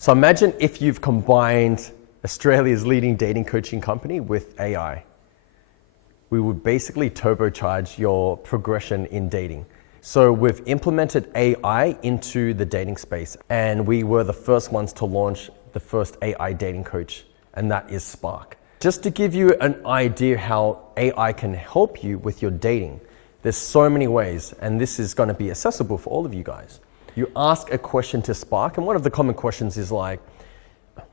So imagine if you've combined Australia's leading dating coaching company with AI. We would basically turbocharge your progression in dating. So we've implemented AI into the dating space, and we were the first ones to launch the first AI dating coach, and that is Spark. Just to give you an idea how AI can help you with your dating, there's so many ways, and this is going to be accessible for all of you guys. You ask a question to Spark, and one of the common questions is like,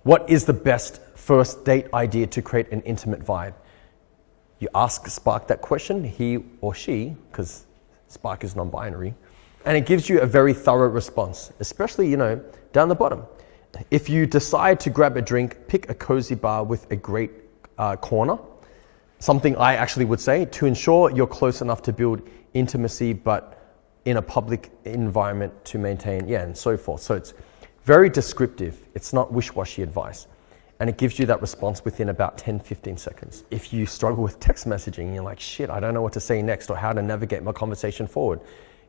what is the best first date idea to create an intimate vibe? You ask Spark that question, he or she, because Spark is non-binary, and it gives you a very thorough response, especially, down the bottom. If you decide to grab a drink, pick a cozy bar with a great corner, something I actually would say to ensure you're close enough to build intimacy, but in a public environment to maintain, and so forth. So it's very descriptive. It's not wish-washy advice. And it gives you that response within about 10, 15 seconds. If you struggle with text messaging, you're like, shit, I don't know what to say next or how to navigate my conversation forward.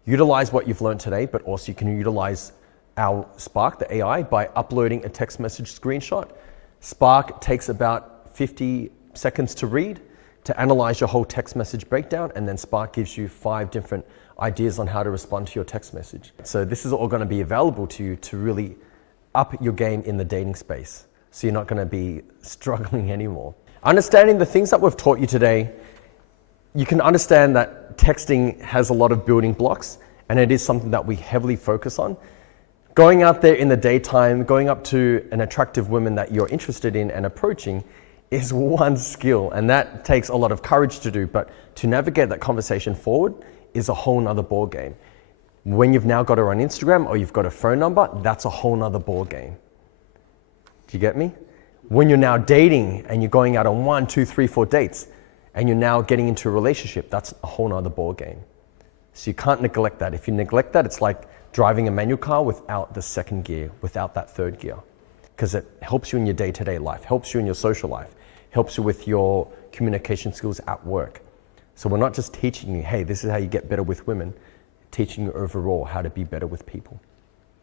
Utilize what you've learned today, but also you can utilize our Spark, the AI, by uploading a text message screenshot. Spark takes about 50 seconds to read, to analyze your whole text message breakdown, and then Spark gives you 5 different ideas on how to respond to your text message. So this is all going to be available to you to really up your game in the dating space. So you're not going to be struggling anymore. Understanding the things that we've taught you today, you can understand that texting has a lot of building blocks, and it is something that we heavily focus on. Going out there in the daytime, going up to an attractive woman that you're interested in and approaching is one skill, and that takes a lot of courage to do, but to navigate that conversation forward is a whole nother ball game. When you've now got her on Instagram or you've got a phone number, that's a whole nother ball game. Do you get me? When you're now dating and you're going out on 1, 2, 3, 4 dates, and you're now getting into a relationship, that's a whole nother ball game. So you can't neglect that. If you neglect that, it's like driving a manual car without the second gear, without that third gear, because it helps you in your day-to-day life, helps you in your social life, helps you with your communication skills at work. So we're not just teaching you, hey, this is how you get better with women, teaching you overall how to be better with people.